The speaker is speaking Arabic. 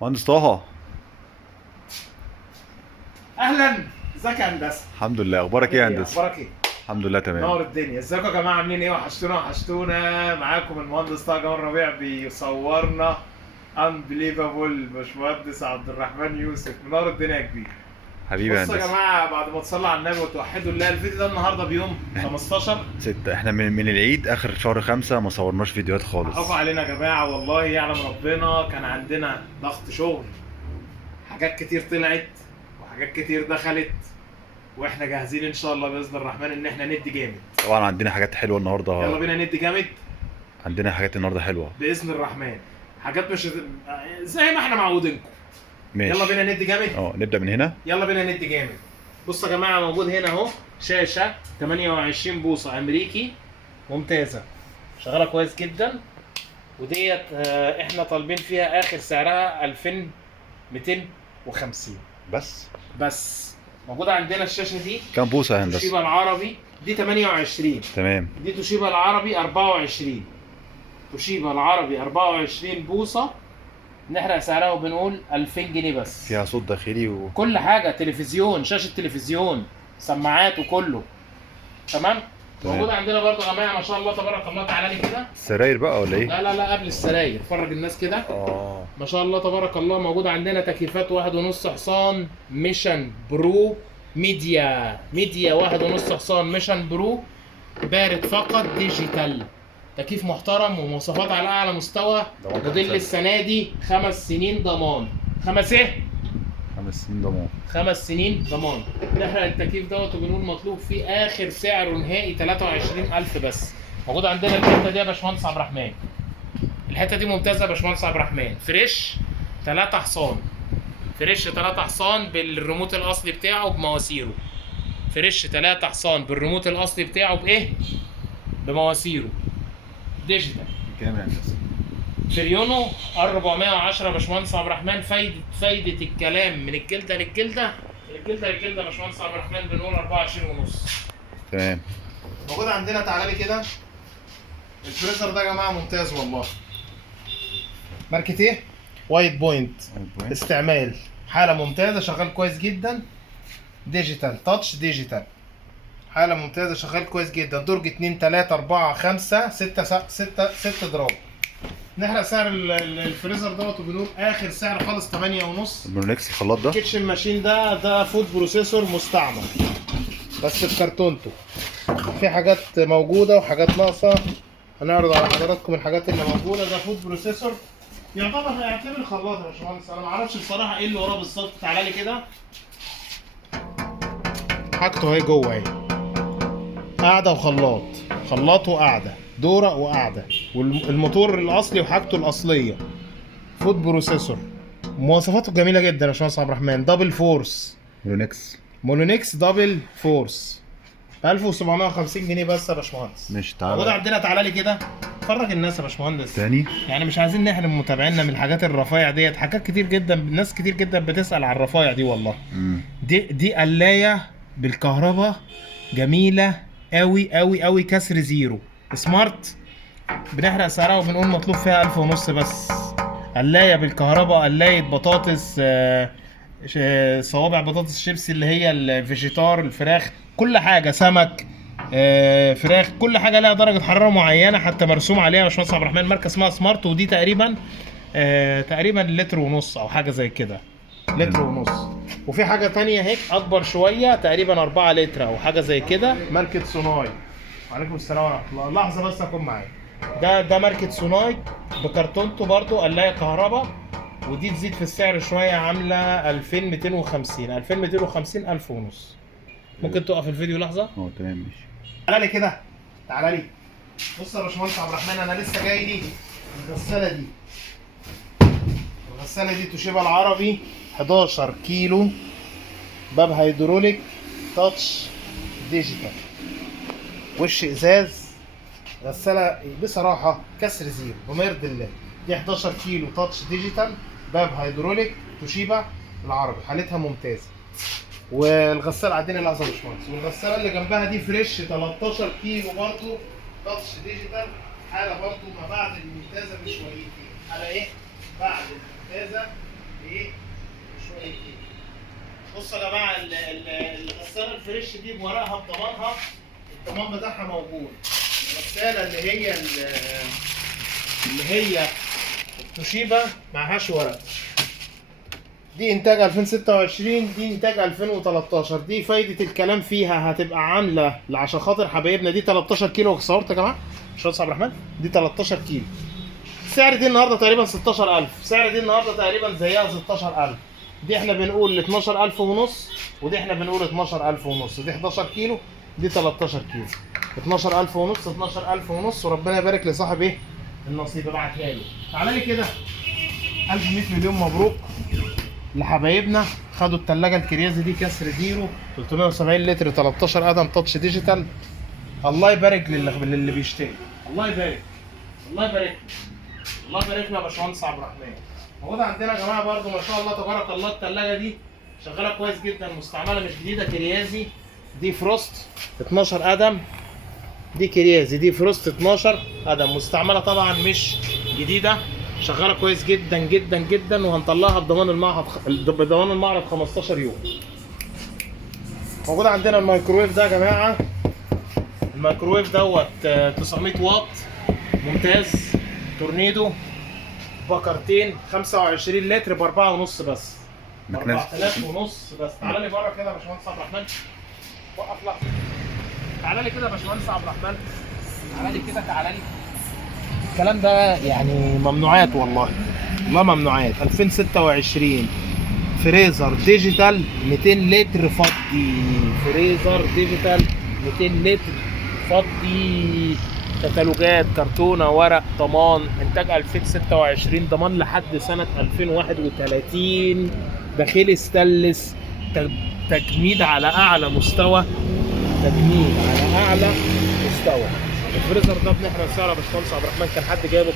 مهندس طه. اهلا، ازيك يا هندسه؟ الحمد لله، اخبارك ايه يا هندسه؟ اخبارك ايه؟ الحمد لله تمام. نور الدنيا. ازيكم يا جماعه؟ عاملين ايه؟ وحشتونا. معاكم المهندس طه جمال ربيع بيصورنا انبليفابل باشمهندس عبد الرحمن يوسف. منور الدنيا يا كبير. حبيبي يا بصوا يا هندسه. جماعه، بعد ما تصلوا على النبي وتوحدوا الله، الفيديو ده النهارده بيوم 15 ستة، احنا من العيد اخر شهر 5 ما صورناش فيديوهات خالص. حقكم علينا يا جماعه، والله يعلم ربنا كان عندنا ضغط شغل، حاجات كتير طلعت وحاجات كتير دخلت، واحنا جاهزين ان شاء الله باذن الرحمن ان احنا ندي جامد. طبعا عندنا حاجات حلوه يلا النهارده. بينا ندي جامد عندنا حاجات النهارده حلوه. باذن الرحمن. حاجات مش زي ما احنا معودينكم. ماشي. يلا بينا ندي جامد. نبدا من هنا. يلا بينا ندي جامد. بصوا يا جماعه، موجود هنا اهو شاشه 28 بوصه امريكي ممتازه، شغاله كويس جدا، وديت احنا طالبين فيها اخر سعرها 2250 بس. موجوده عندنا الشاشه دي كام بوصه يا هندسه؟ توشيبا العربي دي 28. تمام. دي توشيبا العربي 24. توشيبا العربي 24 بوصه، نحرق سعرها وبنقول 2000 جنيه بس. فيها صوت داخلي كل حاجه، تلفزيون، شاشه تلفزيون، سماعات وكله تمام. موجود عندنا برضو يا جماعه ما شاء الله تبارك الله. تعالى لي كده. السراير بقى ولا ايه؟ لا قبل السراير، فرج الناس كده. ما شاء الله تبارك الله. موجود عندنا تكييفات 1.5 حصان ميشن برو ميديا 1.5 حصان ميشن برو، بارد فقط ديجيتال، تكييف محترم ومواصفات على اعلى مستوى. موديل السنه دي 5 سنين ضمان. 5 سنين ضمان. 5 سنين ضمان. نحرق التكييف دوت وبنقول مطلوب فيه اخر سعره نهائي 23000 بس. موجود عندنا الحته دي يا باشمهندس عبد الرحمن. الحته دي ممتازه يا باشمهندس عبد الرحمن. فريش 3 حصان، فريش 3 حصان بالريموت الاصلي بتاعه بمواسيره. فريش 3 حصان بالريموت الاصلي بتاعه بايه؟ بمواسيره ديجيتال. كام يا هندسه؟ فريونو R410 يا باشمهندس عبد الرحمن. فايده الكلام من الجلده للجلده، الجلده للجلده يا باشمهندس عبد الرحمن بنقول 24 ونص. تمام. موجود عندنا. تعالى لي كده. الفريزر ده يا جماعه ممتاز والله. ماركه ايه؟ وايت بوينت. استعمال حاله ممتازه، شغال كويس جدا. ديجيتال تاتش ديجيتال، حاله ممتازه، شغال كويس جدا. درج 2 3 4 5 6 ضراب. نحرق سعر الفريزر دوت وبنقول اخر سعر خالص 8 ونص. البرونكس الخلاط ده. الكيتشن ماشين ده فود بروسيسور مستعمل بس بكرتونته. في حاجات موجوده وحاجات ناقصه، هنعرض على حضراتكم الحاجات اللي موجوده. ده فود بروسيسور، يعتبر خلاط يا باشمهندس. انا ما اعرفش بصراحه ايه اللي وراه بالظبط. تعالى لي كده. حاجته اهي جوه اهي، قاعده وخلاط، خلاط وقاعده، دوره وقاعده، والموتور الاصلي وحاجته الاصليه. فود بروسيسور، مواصفاته جميله جدا يا باشمهندس عبد الرحمن. دبل فورس مولونكس دبل فورس 1750 جنيه بس يا باشمهندس. ماشي. موجود تعالى عندنا. تعالى لي كده. فرج الناس يا باشمهندس تاني. يعني مش عايزين نحرم متابعينا من الحاجات الرفايع ديت. حاجات كتير جدا، ناس كتير جدا بتسال على الرفايع دي والله. دي قلايه بالكهرباء جميله قوي قوي قوي، كسر زيرو، سمارت. بنحرق سعرها وبنقول مطلوب فيها 1000 ونص بس. قلايه بالكهرباء، قلايه بطاطس، صوابع بطاطس شيبسي اللي هي الفيجيتار، الفراخ، كل حاجه، سمك، فراخ، كل حاجه لها درجه حراره معينه حتى مرسوم عليها يا باشمهندس عبد الرحمن. ماركه اسمها سمارت، ودي تقريبا لتر ونص او حاجه زي كده، لتر ونص. وفي حاجه تانية هيك اكبر شويه، تقريبا 4 لتر او حاجه زي كده، ماركه سوناي. وعليكم السلام ورحمه الله. لحظه بس اكون معايا. ده ماركه سوناي بكرتونته برضو، قلايه كهرباء. ودي تزيد في السعر شويه، عامله 2250 1000 ونص. ممكن توقف الفيديو لحظه؟ تمام ماشي. تعالى لي كده. تعالى لي. بص يا باشمهندس عبد الرحمن، انا لسه جاي لي الغساله دي. الغساله دي توشيبا العربي 11 كيلو، باب هيدروليك، تاتش ديجيتال، وش ازاز. غساله بصراحه كسر زيرو بمرض الله. دي 11 كيلو تاتش ديجيتال، باب هيدروليك، توشيبا العربي، حالتها ممتازه. والغساله عندنا لحظه يا باشمهندس. والغساله اللي جنبها دي فريش 13 كيلو برضه تاتش ديجيتال، حاله برضه ما بعد الممتازه بشويتين. حاله ايه؟ بعد الممتازه ايه شويه ايه. بصوا يا جماعه الغساله الفريش دي بورقها بضمانها، الضمان بتاعها موجود. الغساله اللي هي التوشيبا معهاش ورق. دي انتاج 2026، دي انتاج 2013. دي فايده الكلام فيها هتبقى عامله عشان خاطر حبايبنا. دي 13 كيلو صورت يا جماعه باشمهندس عبد الرحمن، دي 13 كيلو. سعر دي النهارده تقريبا 16000، سعر دي النهارده تقريبا زيها 16000. دي احنا بنقول 12000 ونص، ودي احنا بنقول 12000 ونص. دي 11 كيلو، دي 13 كيلو. 12000 ونص، 12000 ونص، وربنا يبارك لصاحب ايه النصيب. ابعتها له. تعالى لي كده. 1100 مليون مبروك لحبايبنا خدوا الثلاجه الكريازي دي كسر ديرو 370 لتر 13 قدم تاتش ديجيتال. الله يبارك للي بيشتري. الله يبارك، الله يبارك، الله يبارك له يا باشمهندس عبد الرحمن. موجوده عندنا يا جماعه برده ما شاء الله تبارك الله. الثلاجه دي شغاله كويس جدا، مستعمله مش جديده، كريازي. دي فروست 12 قدم، دي كريازي، دي فروست 12 قدم مستعمله طبعا مش جديده، شغاله كويس جدا جدا جدا، وهنطلعها بضمان المعرض 15 يوم. موجود عندنا الميكروويف ده يا جماعه. الميكروويف دوت 900 واط ممتاز، تورنيدو، بكرتين 25 لتر ب 4.5 بس، 4000 ونص بس. تعالى لي بره كده يا باشمهندس عبد الرحمن، وقف لحظه. تعالى لي كده يا باشمهندس عبد الرحمن، تعالى لي كده، تعالى لي. الكلام ده يعني ممنوعات والله، والله ممنوعات. 2026 فريزر ديجيتال 200 لتر فضي، فريزر ديجيتال 200 لتر فضي، كتالوجات، كرتونه، ورق، ضمان، انتاج 2026، ضمان لحد سنه 2031، داخلي ستانلس، تجميد على اعلى مستوى، تجميد على اعلى مستوى. الفريزر ده بنحرق سعره يا باشمهندس عبد الرحمن كان حد جايبه ب